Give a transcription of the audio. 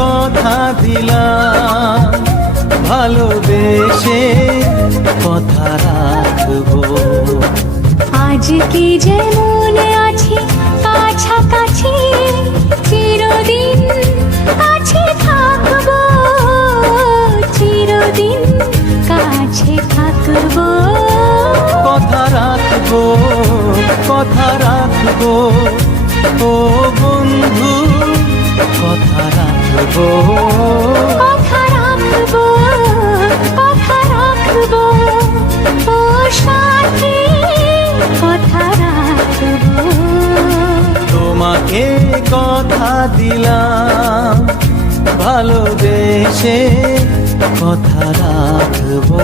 কথা দিলাম, ভালোবেসে কথা রাখবো। আজকে যেমন আছি কাছাকাছি, চিরদিন কাছে থাকবো, চিরদিন কাছে থাকবো। কথা রাখবো, কথা রাখবো, ও বন্ধু কথা রাখবো। কথা রাখবো, কথা রাখবো, ও সাথী কথা রাখবো। তোমাকে কথা দিলাম, ভালোবেসে কথা রাখবো।